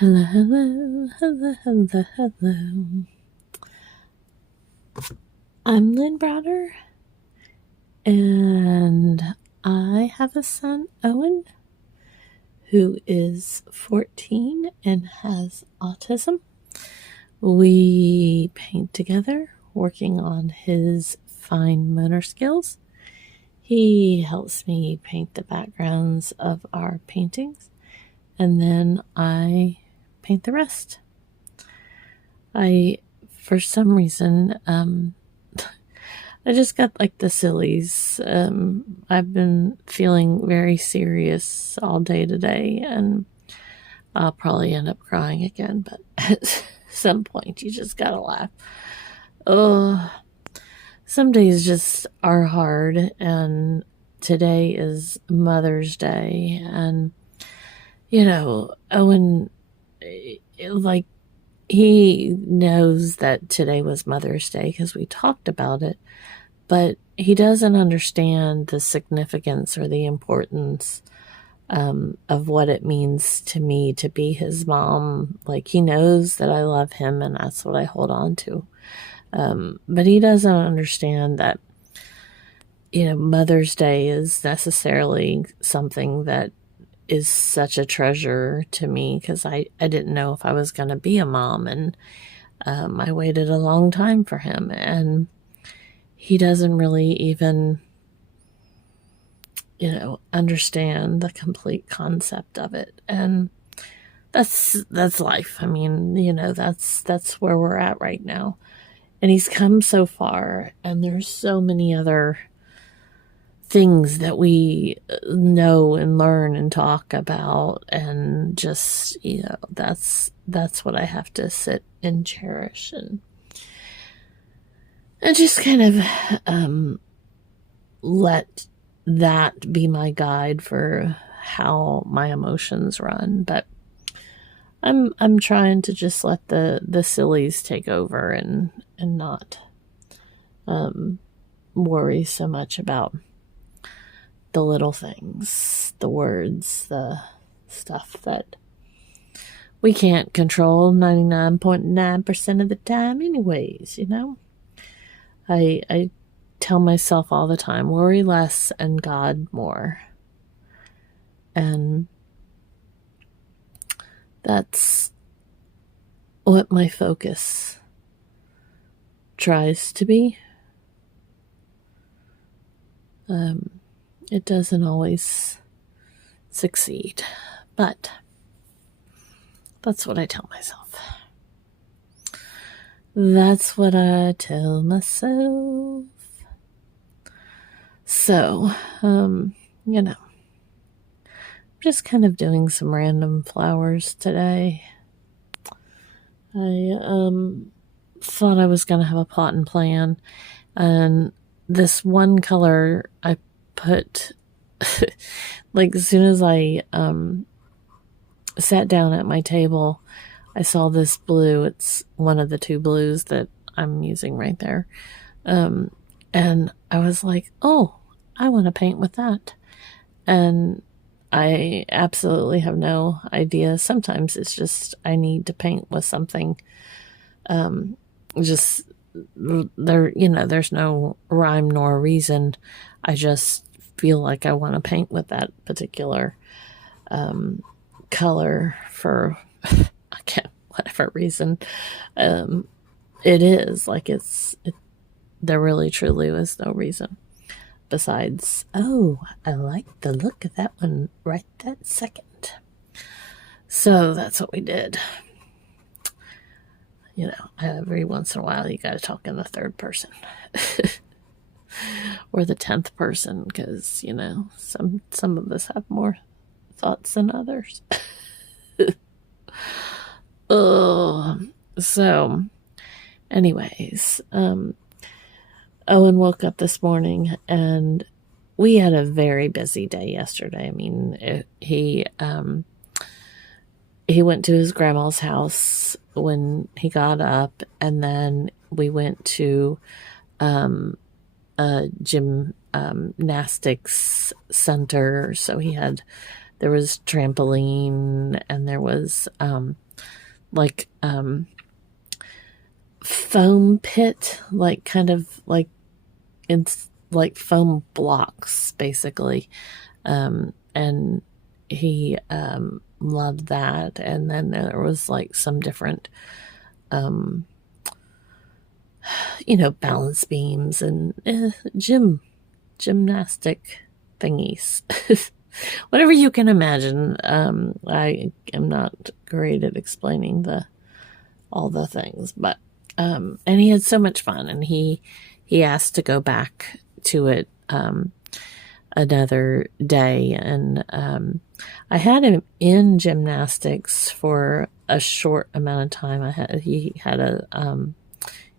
Hello, hello, hello, hello, hello. I'm Lynn Browder, and I have a son, Owen, who is 14 and has autism. We paint together, working on his fine motor skills. He helps me paint the backgrounds of our paintings, and then I paint the rest. For some reason, I just got like the sillies. I've been feeling very serious all day today, and I'll probably end up crying again, but at some point you just gotta laugh. Oh, some days just are hard, and today is Mother's Day, and Owen, like, he knows that today was Mother's Day because we talked about it, but he doesn't understand the significance or the importance of what it means to me to be his mom. Like, he knows that I love him and that's what I hold on to. But he doesn't understand that, Mother's Day is necessarily something that is such a treasure to me because I didn't know if I was going to be a mom, and I waited a long time for him, and he doesn't really even understand the complete concept of it. And that's life. I mean, that's where we're at right now, and he's come so far, and there's so many other things that we know and learn and talk about, and just that's what I have to sit and cherish, and just kind of let that be my guide for how my emotions run. But I'm trying to just let the sillies take over, and not worry so much about the little things, the words, the stuff that we can't control 99.9% of the time anyways. I tell myself all the time, worry less and God more. And that's what my focus tries to be. It doesn't always succeed, but that's what I tell myself. That's what I tell myself. So, just kind of doing some random flowers today. I thought I was going to have a pot and plan, and this one color I put like, as soon as I sat down at my table, I saw this blue. It's one of the two blues that I'm using right there, and I was like, oh, I want to paint with that. And I absolutely have no idea. Sometimes it's just I need to paint with something. Just there's no rhyme nor reason. I just feel like I want to paint with that particular color for whatever reason. It is like there really truly was no reason besides, oh, I like the look of that one right that second. So that's what we did. Every once in a while you got to talk in the third person or the 10th person, because some of us have more thoughts than others. Oh, so anyways, Owen woke up this morning, and we had a very busy day yesterday. I mean, he went to his grandma's house when he got up, and then we went to a gymnastics center. So there was trampoline, and there was like foam pit, like kind of like it's like foam blocks basically. And he loved that. And then there was like some different balance beams and gymnastic thingies. Whatever you can imagine. I am not great at explaining all the things, but and he had so much fun, and he asked to go back to it another day, and I had him in gymnastics for a short amount of time. He had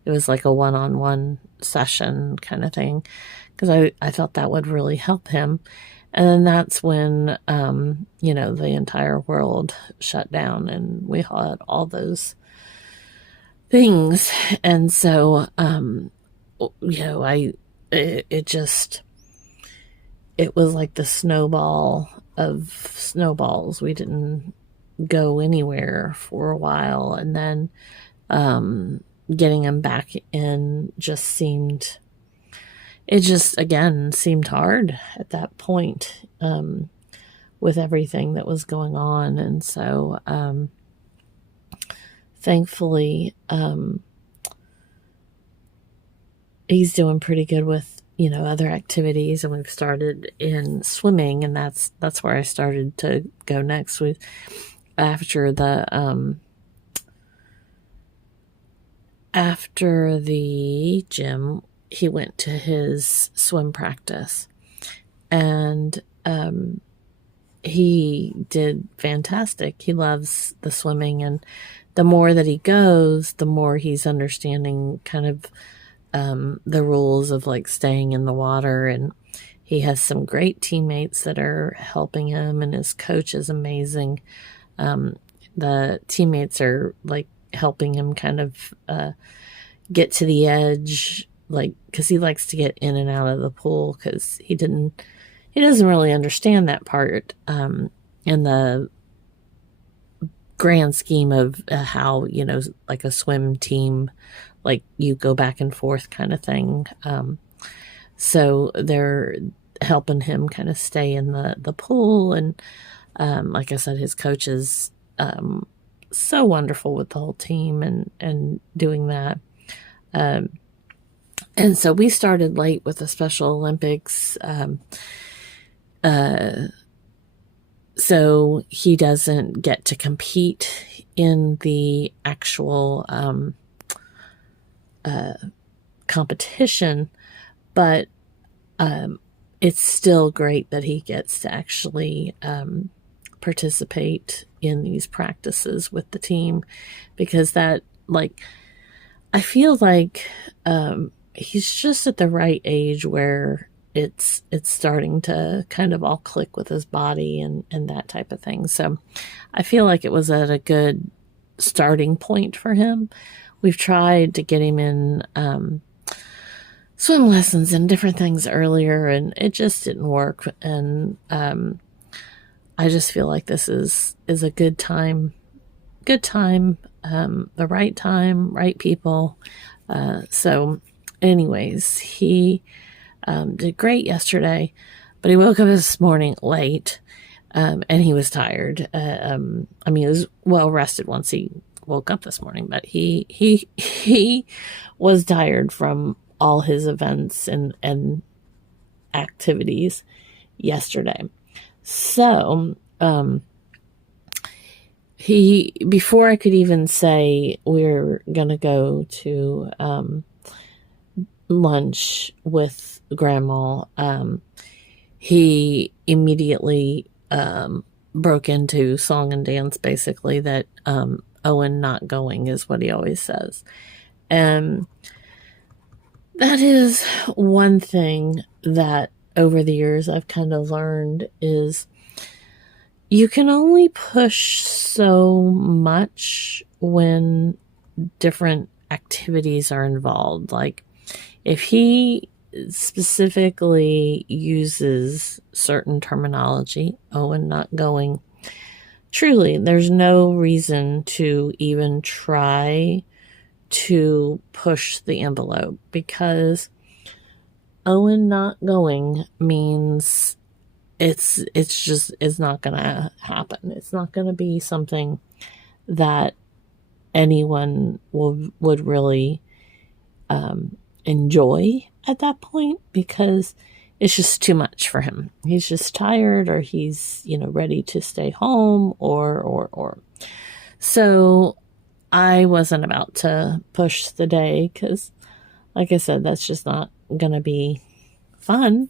it was like a one-on-one session kind of thing, because I felt that would really help him. And then that's when, the entire world shut down and we had all those things. And so, it was like the snowball of snowballs. We didn't go anywhere for a while. And then, getting him back in again seemed hard at that point, with everything that was going on. And so, thankfully, he's doing pretty good with, other activities, and we've started in swimming, and that's where I started to go next with after the gym. He went to his swim practice, and he did fantastic. He loves the swimming, and the more that he goes, the more he's understanding kind of the rules of like staying in the water. And he has some great teammates that are helping him, and his coach is amazing. The teammates are like helping him kind of get to the edge, like, because he likes to get in and out of the pool, because he doesn't really understand that part in the grand scheme of how, like a swim team, like you go back and forth kind of thing. So they're helping him kind of stay in the pool. And like I said, his coach is so wonderful with the whole team and doing that. And so we started late with the Special Olympics. So he doesn't get to compete in the actual competition, but it's still great that he gets to actually participate in these practices with the team, because that, like, I feel like he's just at the right age where it's starting to kind of all click with his body and that type of thing. So I feel like it was at a good starting point for him. We've tried to get him in swim lessons and different things earlier, and it just didn't work. And I just feel like this is a good time, the right time, right people. So anyways, he did great yesterday, but he woke up this morning late, and he was tired. I mean, he was well rested once he woke up this morning, but he was tired from all his events and activities yesterday. So, before I could even say we're gonna go to lunch with grandma, he immediately broke into song and dance, basically, that Owen not going is what he always says. And that is one thing that over the years I've kind of learned is you can only push so much when different activities are involved. Like, if he specifically uses certain terminology, Owen not going, truly, there's no reason to even try to push the envelope, because Owen not going means it's not gonna happen. It's not gonna be something that anyone would really enjoy at that point, because it's just too much for him. He's just tired, or he's ready to stay home, or so I wasn't about to push the day, because like I said, that's just not gonna be fun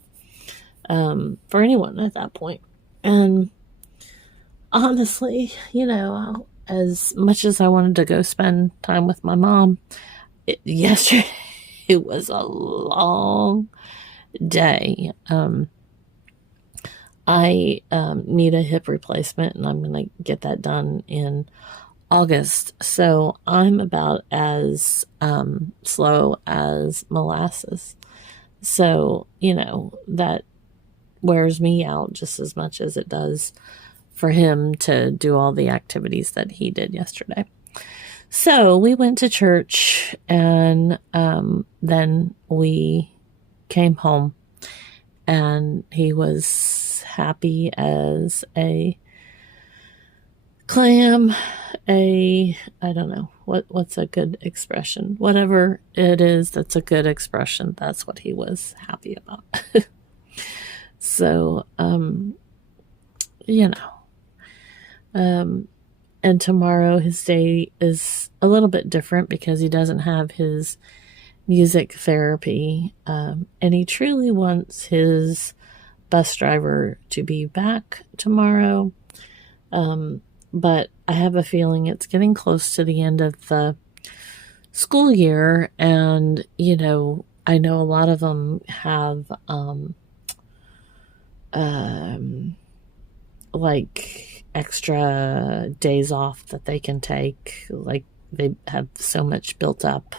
for anyone at that point. And honestly, as much as I wanted to go spend time with my mom, yesterday it was a long day. I need a hip replacement, and I'm going to get that done in August. So I'm about as slow as molasses. So, that wears me out just as much as it does for him to do all the activities that he did yesterday. So we went to church, and then we came home, and he was happy as a clam. I don't know what's a good expression. Whatever it is that's a good expression, that's what he was happy about. So, and tomorrow his day is a little bit different, because he doesn't have his music therapy, and he truly wants his bus driver to be back tomorrow. But I have a feeling it's getting close to the end of the school year, and I know a lot of them have like extra days off that they can take. Like, they have so much built up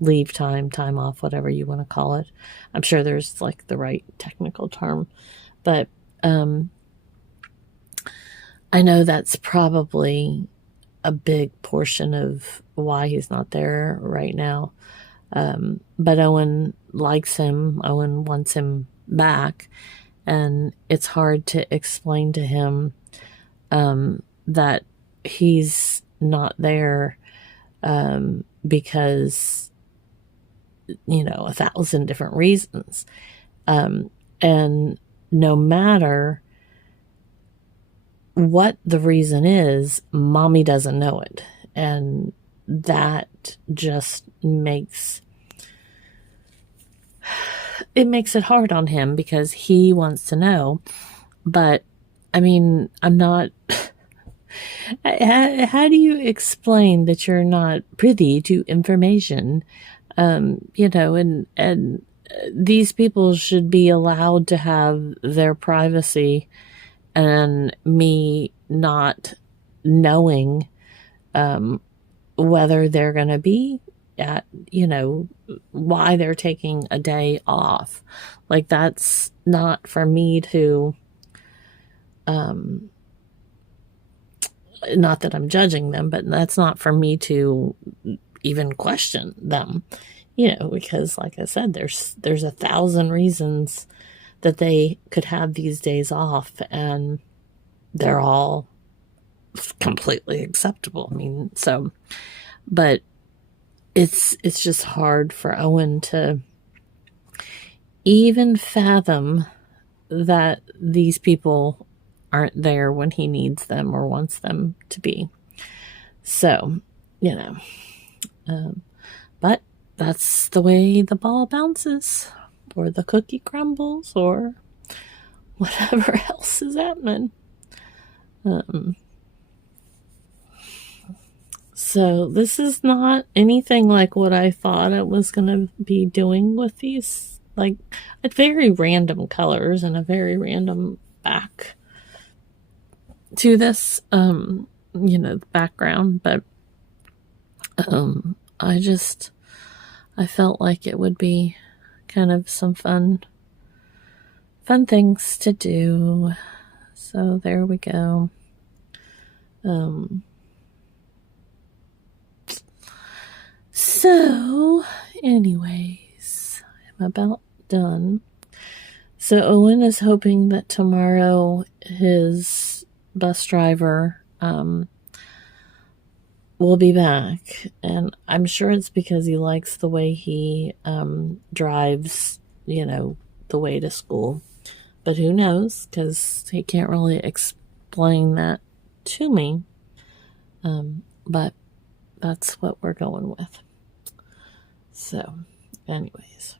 leave time off, whatever you want to call it. I'm sure there's like the right technical term, but I know that's probably a big portion of why he's not there right now. But Owen likes him. Owen wants him back. And it's hard to explain to him that he's not there because, 1,000 different reasons. And no matter what the reason is, mommy doesn't know it. And that just makes it hard on him, because he wants to know. But I mean, I'm not. How do you explain that you're not privy to information? And these people should be allowed to have their privacy, and me not knowing whether they're going to be at, why they're taking a day off. Like, that's not for me to, not that I'm judging them, but that's not for me to even question them, because like I said, there's 1,000 reasons that they could have these days off, and they're all completely acceptable. I mean, so, but it's just hard for Owen to even fathom that these people aren't there when he needs them or wants them to be. So, but that's the way the ball bounces, or the cookie crumbles, or whatever else is happening. So this is not anything like what I thought I was going to be doing with these, like, very random colors and a very random back to this, the background. But I felt like it would be kind of some fun things to do. So there we go. So anyways, I'm about done. So Owen is hoping that tomorrow his bus driver will be back, and I'm sure it's because he likes the way he drives, the way to school. But who knows, because he can't really explain that to me. But that's what we're going with. So, anyways.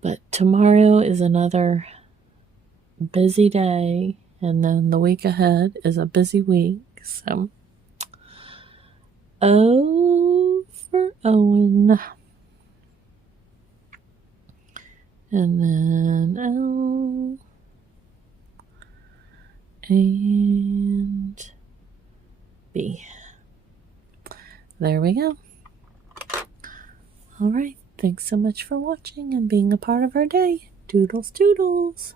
But tomorrow is another busy day, and then the week ahead is a busy week. So, O for Owen. And then O. And B. There we go. All right. Thanks so much for watching and being a part of our day. Doodles, doodles.